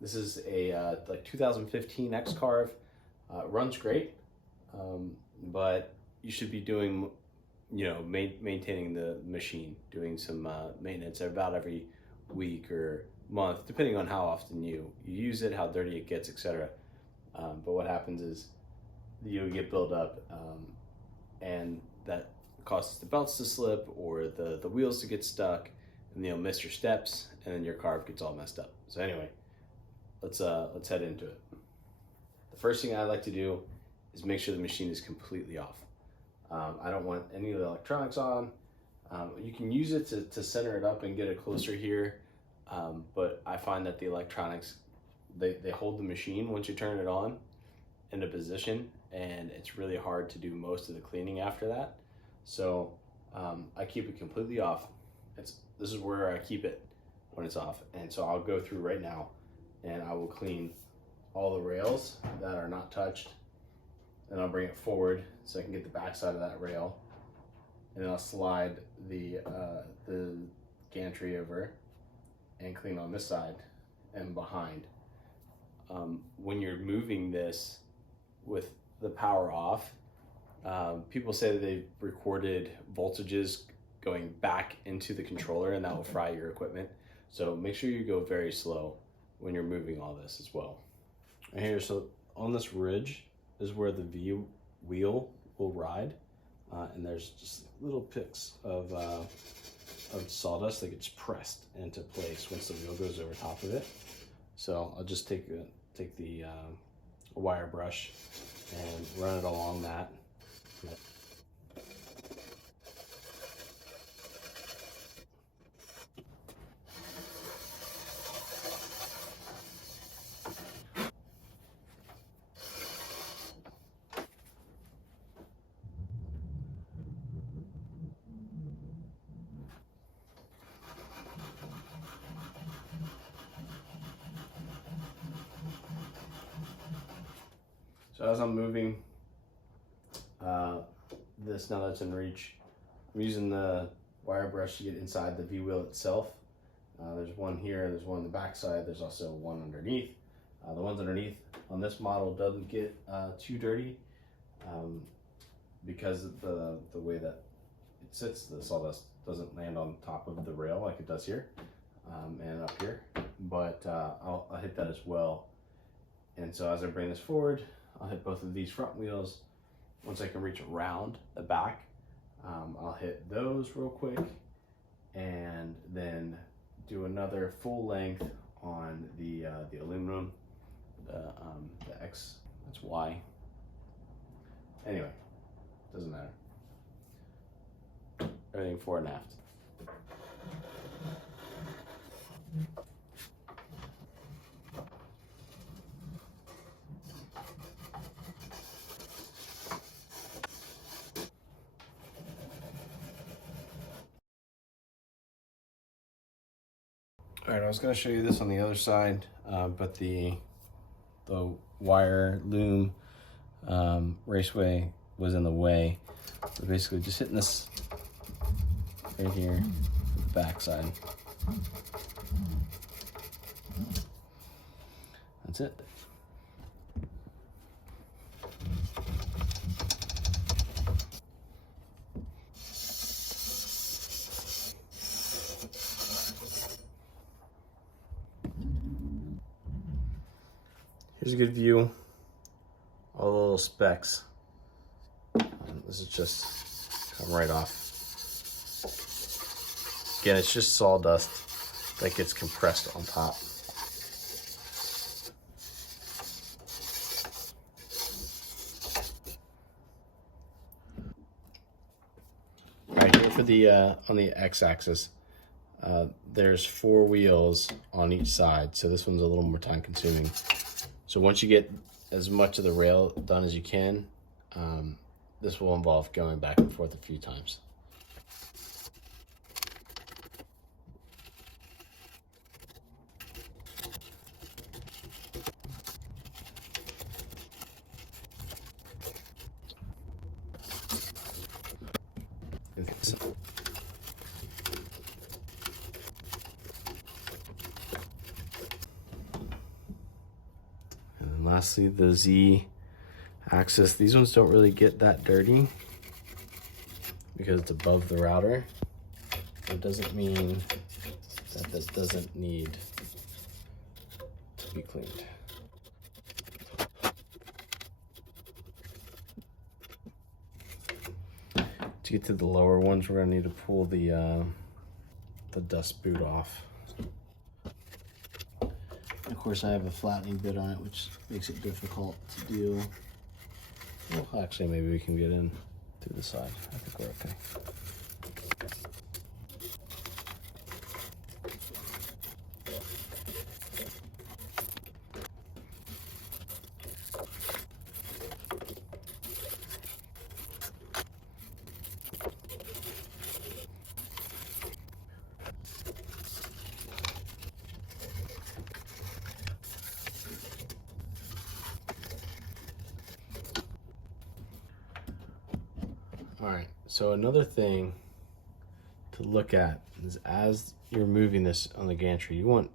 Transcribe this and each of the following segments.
This is a like 2015 Xcarve. Runs great, but you should be doing, maintaining the machine, doing some maintenance about every week or month, depending on how often you use it, how dirty it gets, etc. But what happens is you'll get built up, and that causes the belts to slip or the wheels to get stuck, and you'll miss your steps, and then your carve gets all messed up. So anyway, let's head into it. The first thing I like to do is make sure the machine is completely off. I don't want any of the electronics on. You can use it to center it up and get it closer here, but I find that the electronics, they hold the machine once you turn it on into position, and it's really hard to do most of the cleaning after that. So I keep it completely off. This is where I keep it when it's off, and so I'll go through right now and I will clean all the rails that are not touched, and I'll bring it forward so I can get the back side of that rail, and then I'll slide the gantry over and clean on this side and behind. When you're moving this with the power off, people say that they've recorded voltages going back into the controller, and that will fry your equipment. So make sure you go very slow when you're moving all this as well. Right here, so on this ridge is where the wheel will ride, and there's just little picks of sawdust that gets pressed into place once the wheel goes over top of it. So I'll just take the wire brush and run it along that. So as I'm moving this, now that it's in reach, I'm using the wire brush to get inside the V-wheel itself. There's one here, there's one on the back side, there's also one underneath. The ones underneath on this model doesn't get too dirty because of the way that it sits. The sawdust doesn't land on top of the rail like it does here and up here, but I'll hit that as well. And so as I bring this forward, I'll hit both of these front wheels. Once I can reach around the back, I'll hit those real quick, and then do another full length on the aluminum, the X, that's Y. Anyway, doesn't matter. Everything fore and aft. All right, I was going to show you this on the other side, but the wire loom raceway was in the way. So basically just hitting this right here with the back side. That's it. Here's a good view, all the little specks. This is just come right off. Again, it's just sawdust that gets compressed on top. Right here for the on the x-axis, there's 4 wheels on each side, so this one's a little more time consuming. So once you get as much of the rail done as you can, this will involve going back and forth a few times. lastly, the Z axis. These ones don't really get that dirty because it's above the router. It doesn't mean that this doesn't need to be cleaned. To get to the lower ones, we're gonna need to pull the dust boot off. Of course, I have a flattening bit on it, which makes it difficult to do. Well, actually, maybe we can get in through the side. I think we're okay. All right, so another thing to look at is as you're moving this on the gantry, you want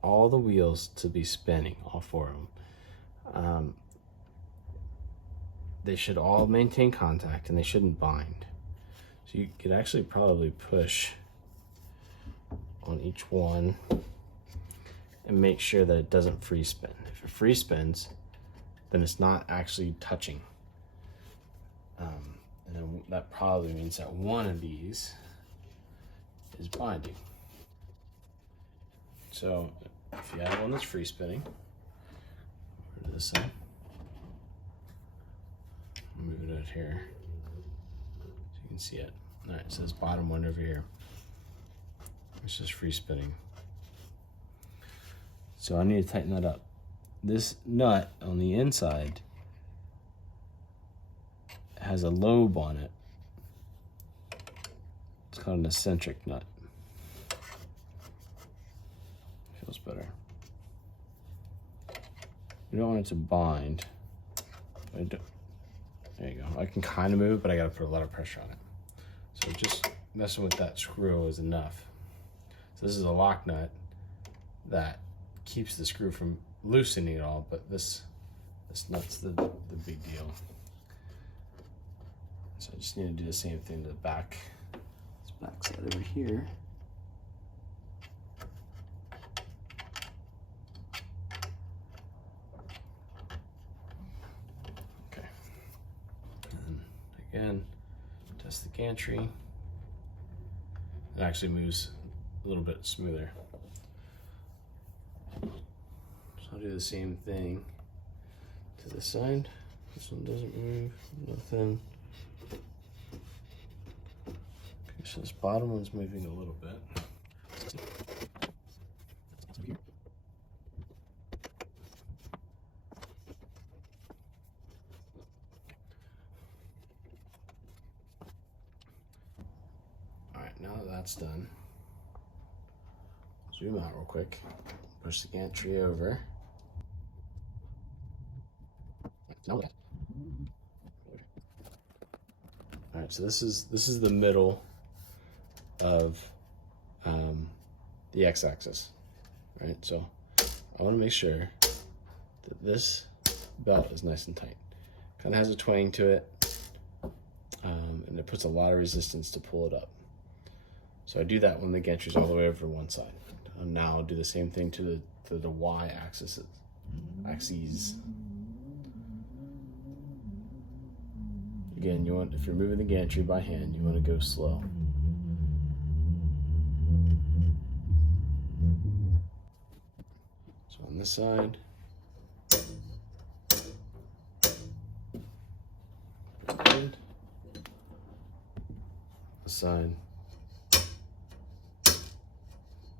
all the wheels to be spinning, all four of them. They should all maintain contact and they shouldn't bind. So you could actually probably push on each one and make sure that it doesn't free spin. If it free spins, then it's not actually touching. And then that probably means that one of these is binding. So if you have one that's free spinning, over to this side, move it out here so you can see it. All right, so this bottom one over here, it's just free spinning. So I need to tighten that up. This nut on the inside has a lobe on it. It's called an eccentric nut. Feels better. You don't want it to bind. There you go. I can kind of move, but I gotta put a lot of pressure on it. So just messing with that screw is enough. So this is a lock nut that keeps the screw from loosening it all, but this nut's the big deal. So I just need to do the same thing to the back. This back side over here. Okay. And again, test the gantry. It actually moves a little bit smoother. So I'll do the same thing to this side. This one doesn't move, nothing. So this bottom one's moving a little bit. All right, now that that's done, zoom out real quick, push the gantry over. All right, so this is the middle of the x-axis, right? So I want to make sure that this belt is nice and tight. Kind of has a twang to it, and it puts a lot of resistance to pull it up. So I do that when the gantry's all the way over to one side. And now I'll do the same thing to the y-axis. Axes. Again, if you're moving the gantry by hand, you want to go slow. So on this side, good. This side,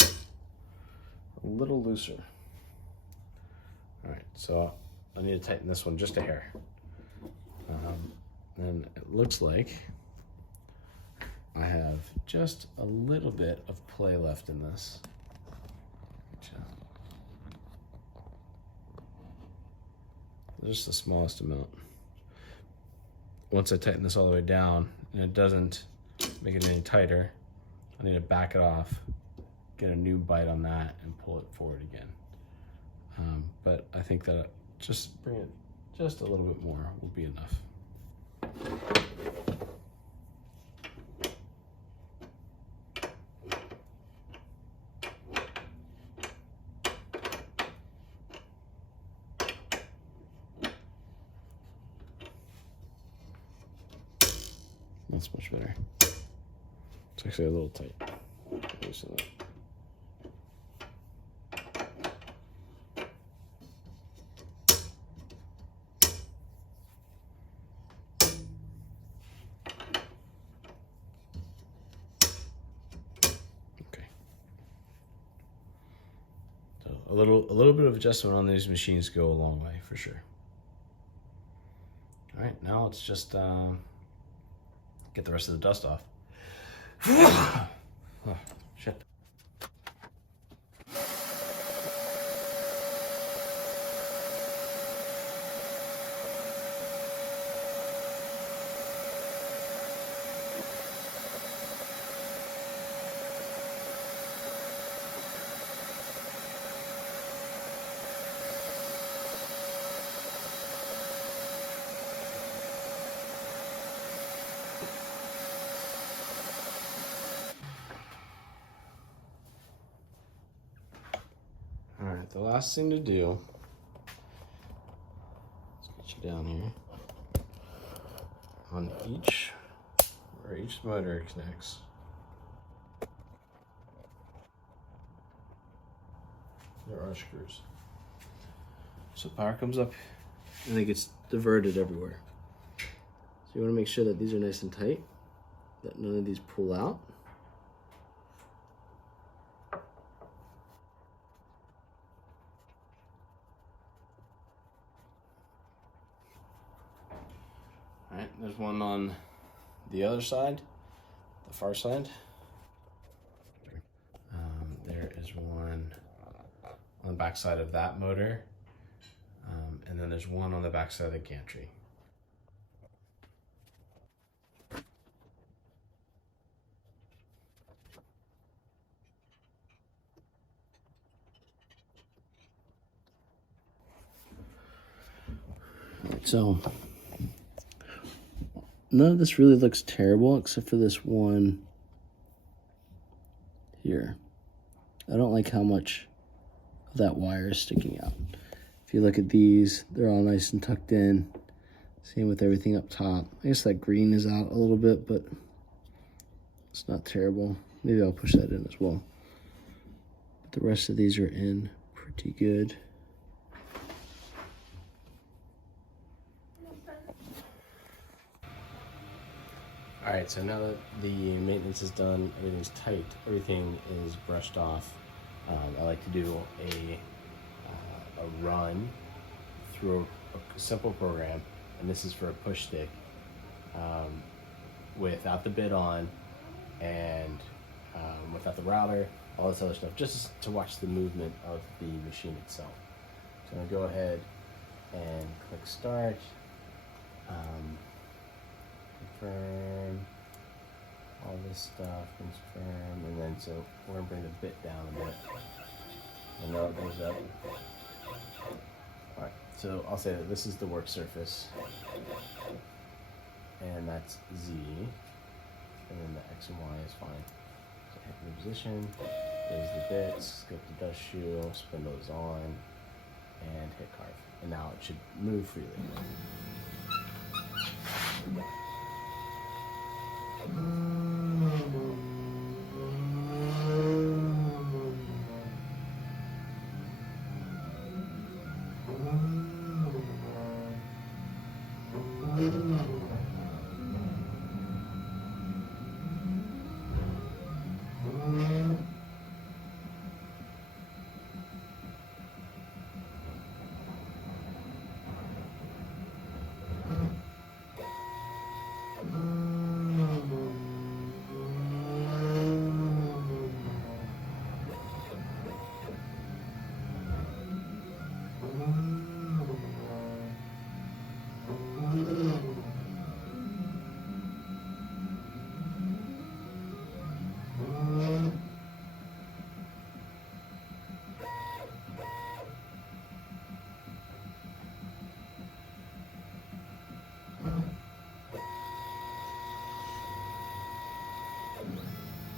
a little looser. All right, so I need to tighten this one just a hair. And it looks like I have just a little bit of play left in this. Just the smallest amount. Once I tighten this all the way down and it doesn't make it any tighter, I need to back it off, get a new bite on that and pull it forward again. But I think that just bring it just a little bit more will be enough. That's much better. It's actually a little tight. Loosen it. Okay. So a little bit of adjustment on these machines go a long way for sure. All right, now let's just get the rest of the dust off. Oh, shit. All right, the last thing to do, let's get you down here, on where each motor connects. There are screws. So power comes up and it gets diverted everywhere. So you want to make sure that these are nice and tight, that none of these pull out. All right, there's one on the other side, the far side. There is one on the back side of that motor, and then there's one on the back side of the gantry. So none of this really looks terrible except for this one here. I don't like how much of that wire is sticking out. If you look at these, they're all nice and tucked in. Same with everything up top. I guess that green is out a little bit, but it's not terrible. Maybe I'll push that in as well. But the rest of these are in pretty good. All right, so now that the maintenance is done, everything's tight, everything is brushed off. I like to do a run through a simple program, and this is for a push stick, without the bit on, and without the router, all this other stuff, just to watch the movement of the machine itself. So I'm gonna go ahead and click start. Confirm all this stuff, confirm, and then so we're gonna bring the bit down a bit. And now it goes up. Alright, so I'll say that this is the work surface, and that's Z, and then the X and Y is fine. So hit the position, there's the bits, go to the dust shoe, spin those on, and hit carve. And now it should move freely.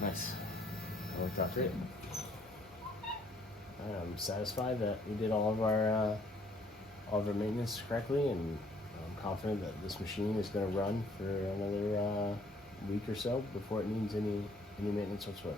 Nice. That worked out great. I'm satisfied that we did all of our maintenance correctly, and I'm confident that this machine is going to run for another week or so before it needs any maintenance whatsoever.